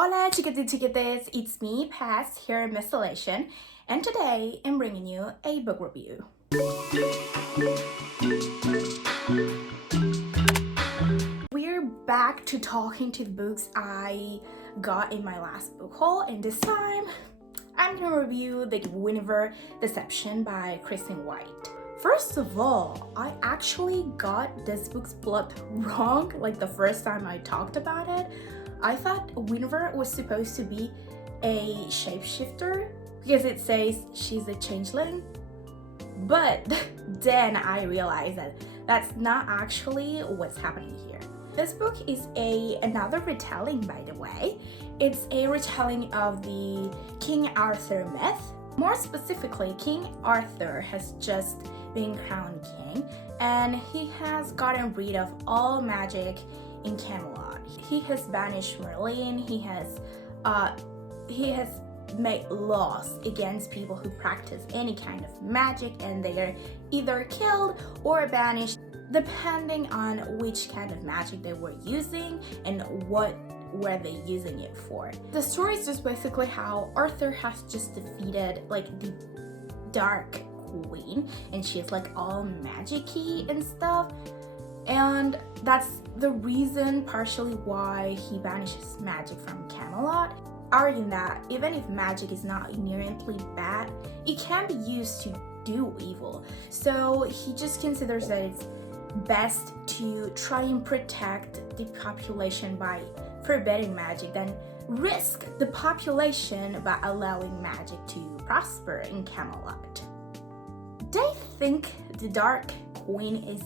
Hola chiquitis, it's me, Paz, here in Mistellation, and today I'm bringing you a book review. We're back to talking to the books I got in my last book haul, and this time I'm gonna review The Guinevere Deception by Kristen White. First of all, I actually got this book's plot wrong like the first time I talked about it. I thought Guinevere was supposed to be a shapeshifter because it says she's a changeling, but then I realized that that's not actually what's happening here. This book is another retelling, by the way. It's a retelling of the King Arthur myth. More specifically, King Arthur has just been crowned king and he has gotten rid of all magic in Camelot. He has banished Merlin. He has made laws against people who practice any kind of magic, and they are either killed or banished depending on which kind of magic they were using and what were they using it for. The story is just basically how Arthur has just defeated like the Dark Queen, and she's like all magic-y and stuff. And that's the reason partially why he banishes magic from Camelot, arguing that even if magic is not inherently bad, it can be used to do evil. So he just considers that it's best to try and protect the population by forbidding magic than risk the population by allowing magic to prosper in Camelot. They think the Dark Queen is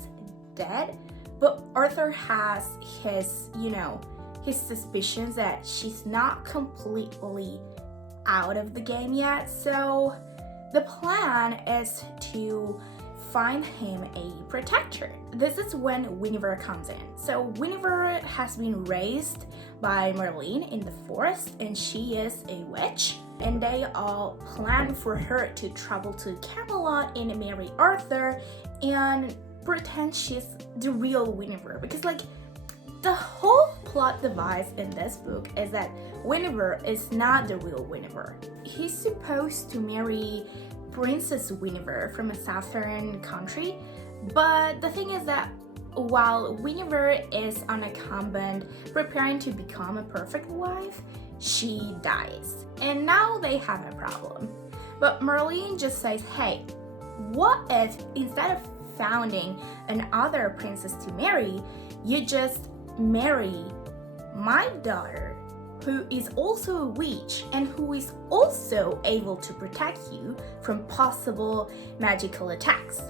dead, but Arthur has his suspicions that she's not completely out of the game yet. So the plan is to find him a protector. This is when Guinevere comes in. So Guinevere has been raised by Merlin in the forest, and she is a witch. And they all plan for her to travel to Camelot and marry Arthur and pretend she's the real Guinevere, because like the whole plot device in this book is that Guinevere is not the real Guinevere. He's supposed to marry Princess Guinevere from a southern country, but the thing is that while Guinevere is on a convent preparing to become a perfect wife, she dies, and now they have a problem. But Merlin just says, hey, what if instead of founding another princess to marry, you just marry my daughter, who is also a witch and who is also able to protect you from possible magical attacks.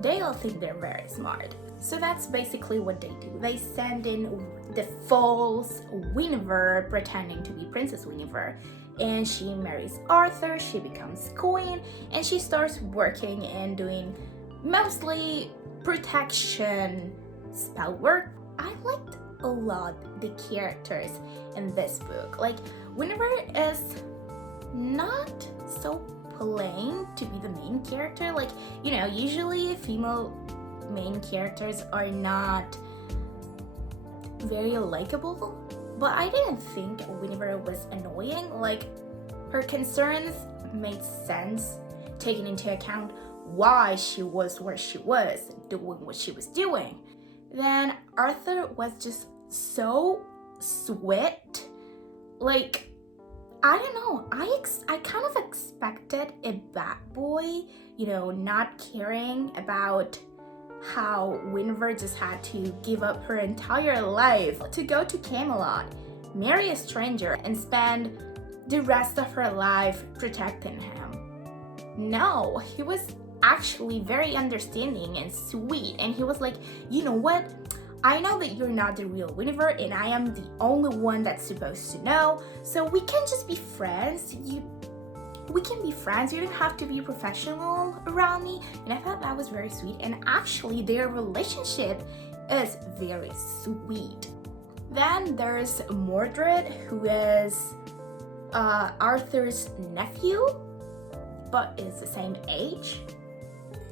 They all think they're very smart. So that's basically what they do. They send in the false Guinevere pretending to be Princess Guinevere, and she marries Arthur, she becomes queen, and she starts working and doing mostly protection spell work. I liked a lot the characters in this book. Like, Guinevere is not so plain to be the main character. Like, usually female main characters are not very likable, but I didn't think Guinevere was annoying. Like, her concerns made sense taking into account why she was where she was, doing what she was doing. Then Arthur was just so sweet. Like, I don't know, I kind of expected a bad boy, not caring about how Guinevere just had to give up her entire life to go to Camelot, marry a stranger, and spend the rest of her life protecting him. No, he was actually very understanding and sweet, and he was like, you know what? I know that you're not the real Guinevere, and I am the only one that's supposed to know, so we can just be friends. We can be friends. You don't have to be professional around me. And I thought that was very sweet. And actually, their relationship is very sweet. Then there's Mordred, who is Arthur's nephew, but is the same age.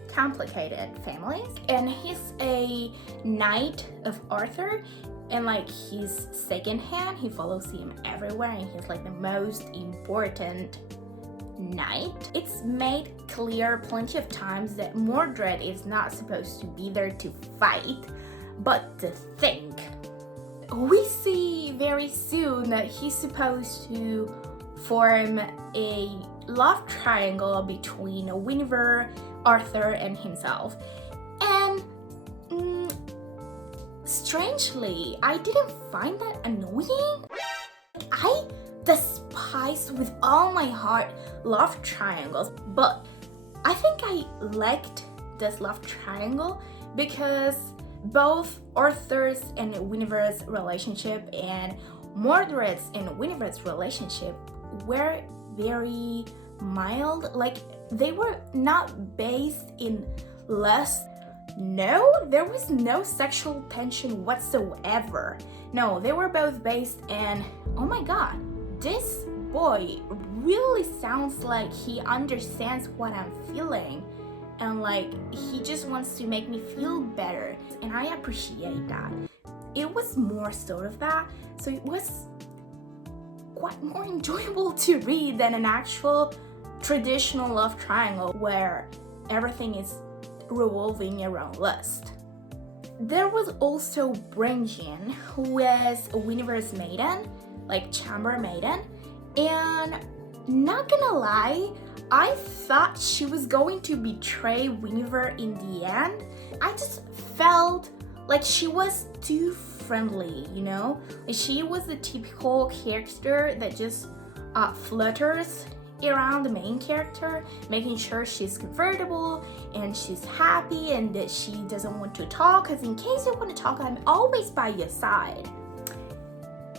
Complicated families. And he's a knight of Arthur, and like his second hand, he follows him everywhere, and he's like the most important knight. It's made clear plenty of times that Mordred is not supposed to be there to fight, but to think. We see very soon that he's supposed to form a love triangle between Guinevere, Arthur, and himself. And strangely, I didn't find that annoying. I despise with all my heart love triangles, but I think I liked this love triangle because both Arthur's and Guinevere's relationship and Mordred's and Guinevere's relationship were very mild. Like, they were not based in lust. No, there was no sexual tension whatsoever. No, they were both based in, oh my god, this boy really sounds like he understands what I'm feeling, and like he just wants to make me feel better, and I appreciate that. It was more sort of that, so it was quite more enjoyable to read than an actual traditional love triangle where everything is revolving around lust. There was also Brynjin, who is Guinevere's maiden, like chamber maiden, and not gonna lie, I thought she was going to betray Guinevere in the end. I just felt like she was too friendly, you know? She was the typical character that just flutters around the main character, making sure she's comfortable and she's happy and that she doesn't want to talk, because in case you want to talk, I'm always by your side.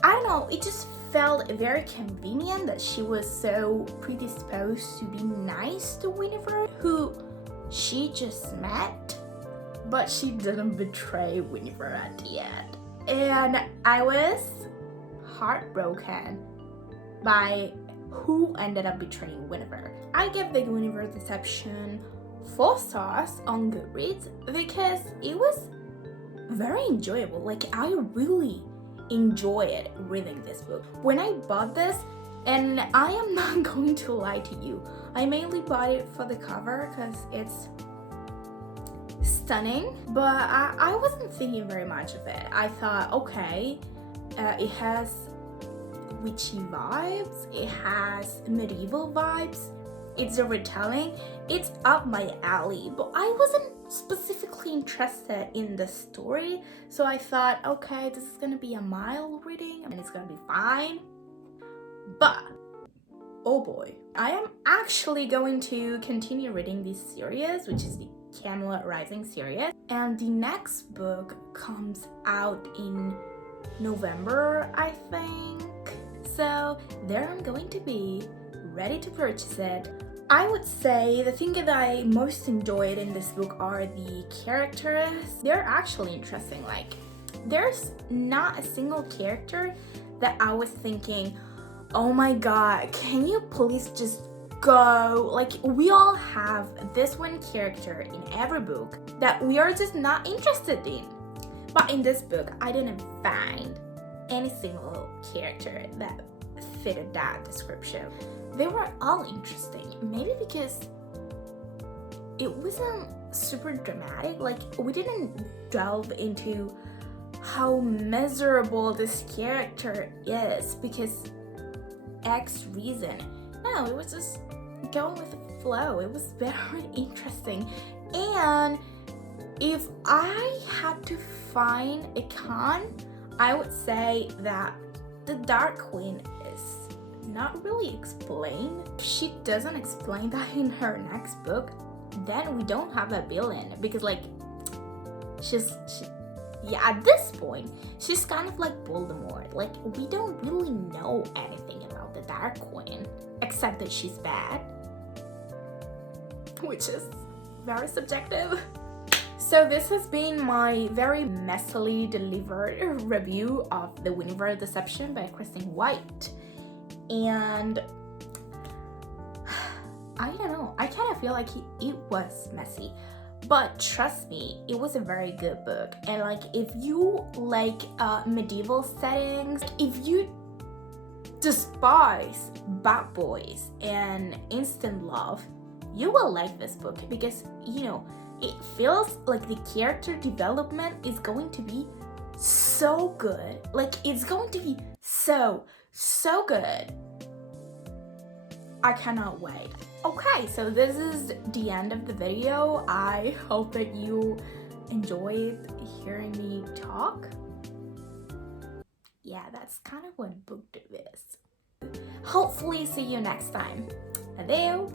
I don't know, it just felt very convenient that she was so predisposed to be nice to Guinevere, who she just met, but she didn't betray Guinevere at the end. And I was heartbroken by who ended up betraying Guinevere. I give the Guinevere deception 4 stars on Goodreads because it was very enjoyable. Like, I really enjoyed reading this book. When I bought this, and I am not going to lie to you, I mainly bought it for the cover because it's stunning, but I wasn't thinking very much of it. I thought, okay, it has witchy vibes, it has medieval vibes, it's a retelling, it's up my alley, but I wasn't specifically interested in the story, so I thought, okay, this is gonna be a mild reading and it's gonna be fine. But oh boy, I am actually going to continue reading this series, which is the Camelot Rising series, and the next book comes out in November, I think. So there I'm going to be, ready to purchase it. I would say the thing that I most enjoyed in this book are the characters. They're actually interesting. Like, there's not a single character that I was thinking, oh my god, can you please just go? Like, we all have this one character in every book that we are just not interested in. But in this book, I didn't find any single character that fitted that description. They were all interesting. Maybe because it wasn't super dramatic. Like, we didn't delve into how miserable this character is because X reason. No, it was just going with the flow. It was very interesting. And if I had to find a con, I would say that the Dark Queen is not really explained. If she doesn't explain that in her next book, then we don't have a villain, because like yeah, at this point she's kind of like Voldemort. Like, we don't really know anything about the Dark Queen except that she's bad, which is very subjective. So this has been my very messily delivered review of The Guinevere Deception by Kristen White. And I don't know, I kind of feel like it was messy. But trust me, it was a very good book. And like, if you like medieval settings, if you despise bad boys and instant love, you will like this book, because you know, it feels like the character development is going to be so good. Like, it's going to be so good. I cannot wait. Okay, so this is the end of the video. I hope that you enjoyed hearing me talk. Yeah, that's kind of what book is. Hopefully see you next time. Adeu!